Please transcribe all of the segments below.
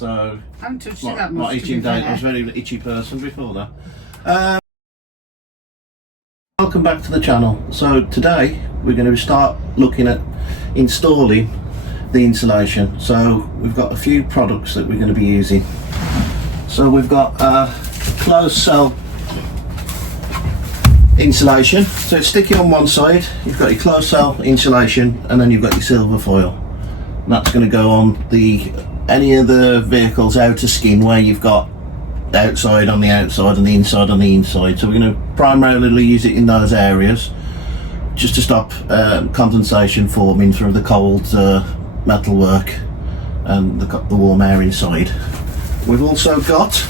So I haven't touched it that much. my itching day. I was a very itchy person before that. Welcome back to the channel. So today we're going to start looking at installing the insulation. So we've got a few products that we're going to be using. So we've got closed cell insulation. So it's sticky on one side. You've got your closed cell insulation, and then you've got your silver foil. And that's going to go on any of the vehicle's outer skin where you've got outside on the outside and the inside on the inside. So we're going to primarily use it in those areas just to stop condensation forming through the cold metalwork and the warm air inside. We've also got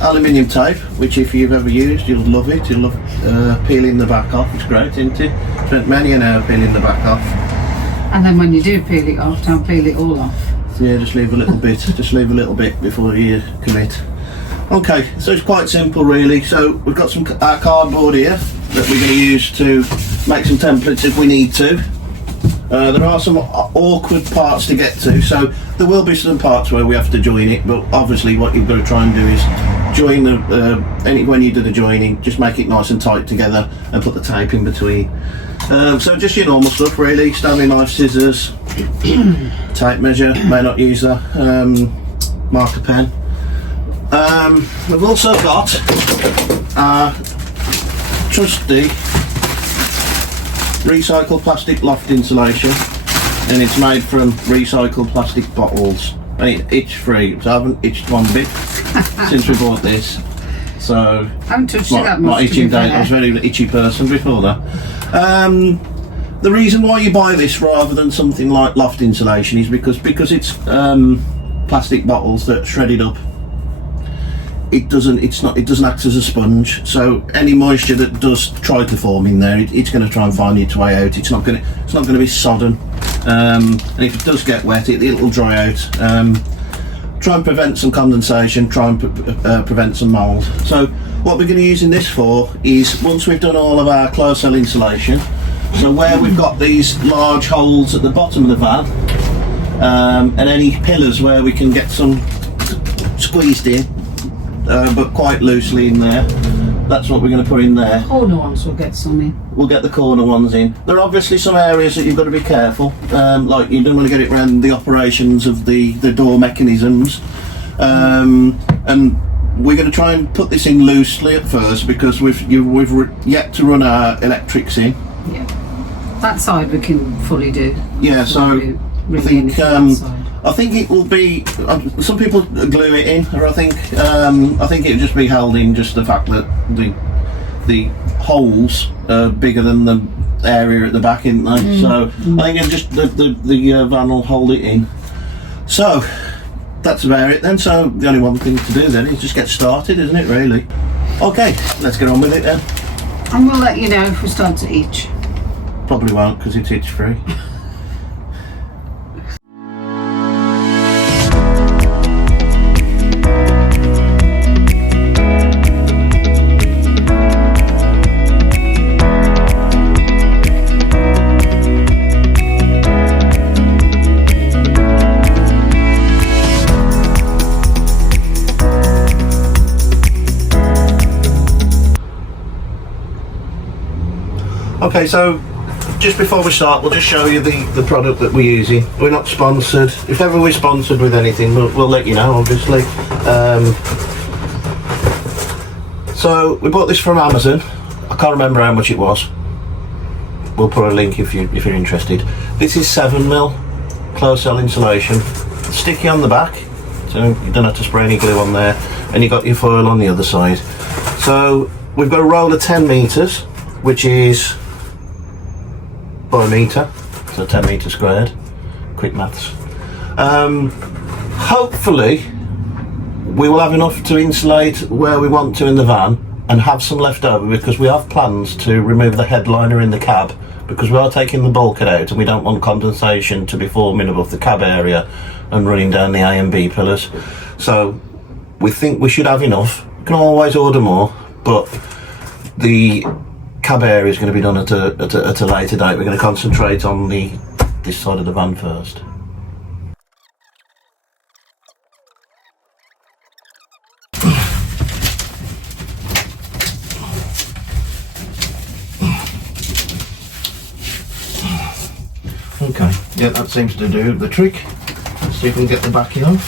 aluminium tape, which if you've ever used, you'll love it. You'll love peeling the back off. It's great, isn't it? Spent many an hour peeling the back off. And then when you do peel it off, don't peel it all off. So yeah, just leave a little bit. Just leave a little bit before you commit. Okay, so it's quite simple really. So we've got some cardboard here that we're going to use to make some templates if we need to. There are some awkward parts to get to, so there will be some parts where we have to join it, but obviously what you've got to try and do is join when you do the joining, just make it nice and tight together and put the tape in between. So just your normal stuff really, Stanley knife, scissors, tape measure, may not use that, marker pen. We've also got our trusty recycled plastic loft insulation, and it's made from recycled plastic bottles, and it's itch free, so I haven't itched one bit since we bought this. So I haven't touched it that much. My itching day, I was a very itchy person before that. The reason why you buy this rather than something like loft insulation is because it's plastic bottles that are shredded up. It doesn't act as a sponge, so any moisture that does try to form in there, it's going to try and find its way out. It's not going to be sodden, and if it does get wet, it'll dry out. Try and prevent some condensation, try and prevent some mould. So what we're going to use this for is, once we've done all of our closed cell insulation, so where we've got these large holes at the bottom of the van, and any pillars where we can get some squeezed in, but quite loosely in there, that's what we're going to put in there. Corner ones will get some in. We'll get the corner ones in. There are obviously some areas that you've got to be careful, like you don't want to get it around the operations of the door mechanisms, and we're going to try and put this in loosely at first because we've yet to run our electrics in. Yeah, that side we can fully do. Yeah, so I think it will be. Some people glue it in, or I think it'll just be held in. Just the fact that the holes are bigger than the area at the back, isn't they? So I think just the van will hold it in. So that's about it then. So the only one thing to do then is just get started, isn't it? Really? Okay, let's get on with it then. And we'll let you know if we start to itch. Probably won't, because it's itch free. Okay, so just before we start, we'll just show you the product that we're using. We're not sponsored. If ever we're sponsored with anything, we'll let you know, obviously. So we bought this from Amazon. I can't remember how much it was. We'll put a link if you're interested. This is 7mm closed cell insulation. Sticky on the back, so you don't have to spray any glue on there. And you've got your foil on the other side. So we've got a roll of 10 metres, which is by a metre, so 10 metres squared. Quick maths. Hopefully we will have enough to insulate where we want to in the van and have some left over, because we have plans to remove the headliner in the cab, because we are taking the bulkhead out and we don't want condensation to be forming above the cab area and running down the A and B pillars. So we think we should have enough. We can always order more, but the cab area is going to be done at a later date. We're going to concentrate on the this side of the van first. Okay, yeah, that seems to do the trick. Let's see if we can get the backing off.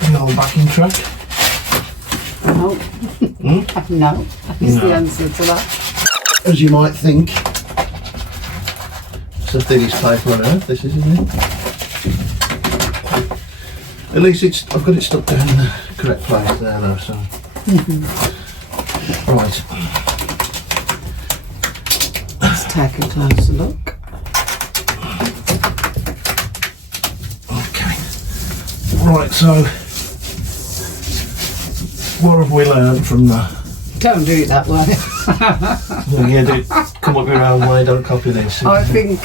The old backing track. No. No, that's the answer to that. As you might think, it's the thinnest paper on earth, this is, isn't it? At least I've got it stuck down in the correct place there though, so. Right. Let's take a closer look. Okay. Right, so what have we learned from that? Don't do it that way. Well, yeah, come up your own way, don't copy this. I think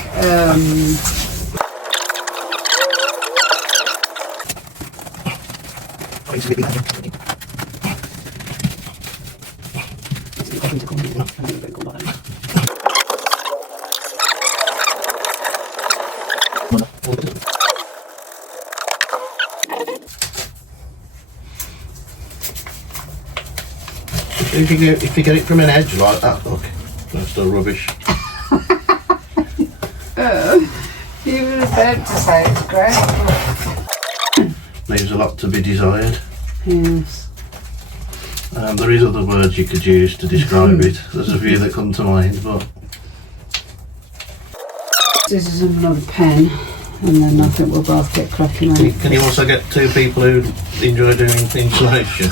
if you get it from an edge like that, look, that's still rubbish. you were about to say it's great. Leaves a lot to be desired. Yes. There is other words you could use to describe it. There's a few that come to mind, but This is another pen, and then I think we'll both get cracking on it. can you also get two people who enjoy doing insulation?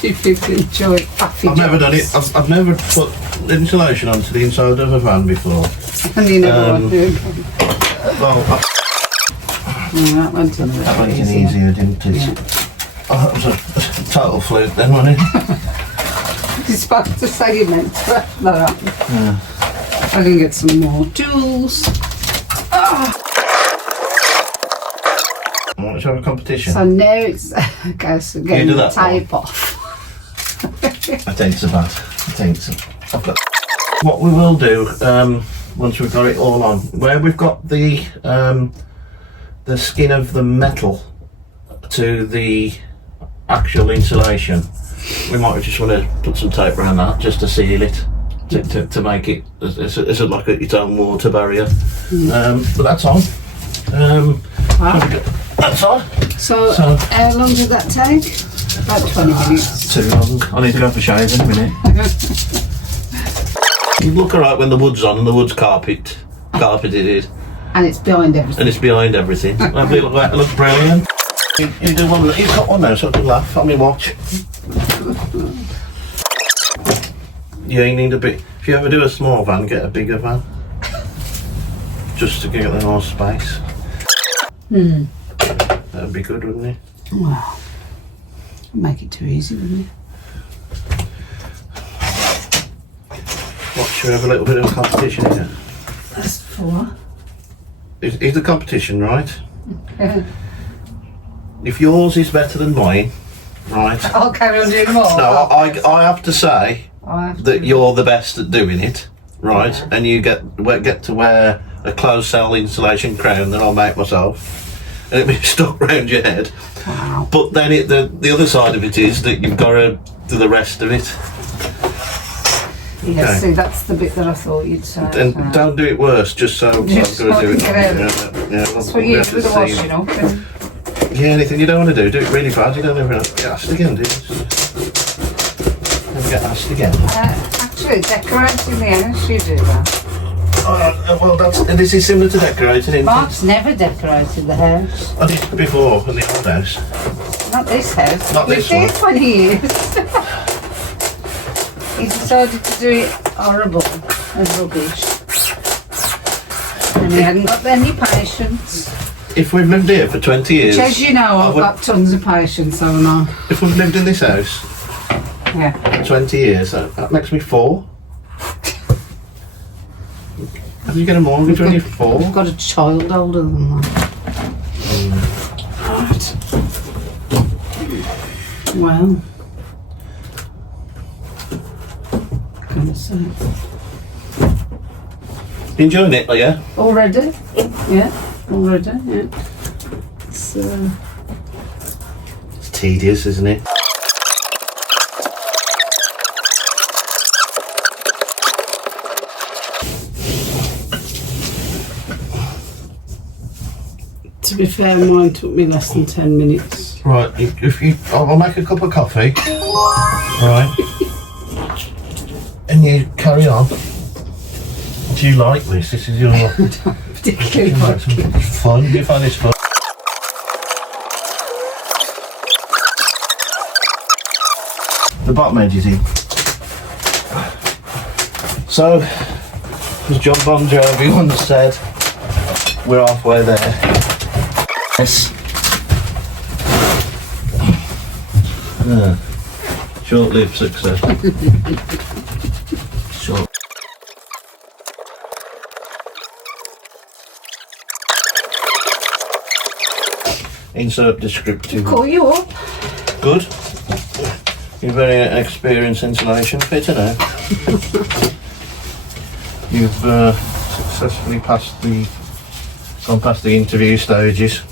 Two people enjoy it. I've never done it. I've never put insulation onto the inside of a van before. And you never want to. Well, That went in that went in easier, didn't it? Yeah. Oh, that was a total fluke then, wasn't it? You're supposed to say you meant to wrap that up. Yeah. I can get some more tools. Want to have a competition? So now it's okay, so getting do the that tape off. I think so, bad. I think so. What we will do, once we've got it all on, where we've got the skin of the metal to the actual insulation, we might just want to put some tape around that just to seal it, to make it as like its own water barrier. But that's on. That's on. So how long did that take? About 20 minutes. Too long. I need to go for shave in a minute. You look alright when the wood's on and the wood's carpeted it. And it's behind everything. And it's behind everything. Lovely, look, that looks brilliant. You do one. You've got one now, so I can laugh. Let me watch. Yeah, you need a bit. If you ever do a small van, get a bigger van. Just to get the more space. That'd be good, wouldn't it? Well, make it too easy, wouldn't it? What, should we have a little bit of a competition here? That's for what? Is the competition right? If yours is better than mine, right? I'll carry on doing more. No, I have to say that you're the best at doing it, right? Yeah. And you get to wear a closed cell insulation crown that I'll make myself, and it'll be stuck round your head. Wow. But then the other side of it is that you've got to do the rest of it. Yeah, Okay. see, that's the bit that I thought you'd say. And don't do it worse, just so Just I'm going to do it. so I can get That's what you use with the washing up. And Yeah, anything you don't want to do it really bad. You don't ever get asked again, do you? Never get asked again. actually, decorating the house, you do that. Well, this is similar to decorating, isn't it? Mark's never decorated the house. I did before in the old house. Not this house. Not this You've one. been 20 years. He decided to do it horrible and rubbish. And he hadn't got any patience. If we've lived here for 20 years... Which, as you know, I've got tons of patience, haven't I? If we've lived in this house Yeah. for 20 years, that makes me 4. Have you got a mortgage when you're 4? I've got a child older than that. Right. Well. Can I say? Enjoying it, yeah? Already? Yeah, already, yeah. So, It's tedious, isn't it? to be fair, mine took me less than 10 minutes. Right, I'll make a cup of coffee. Right. And you carry on. Do you like this? This is your... Particularly like it. It's fun. You find this fun? The bottom edge is in. So, as John Bon Jovi once said, we're halfway there. Yes. Short-lived success. Short. Insert descriptive. Call you up. Good. You're very experienced insulation fitter now. You've successfully gone past the interview stages.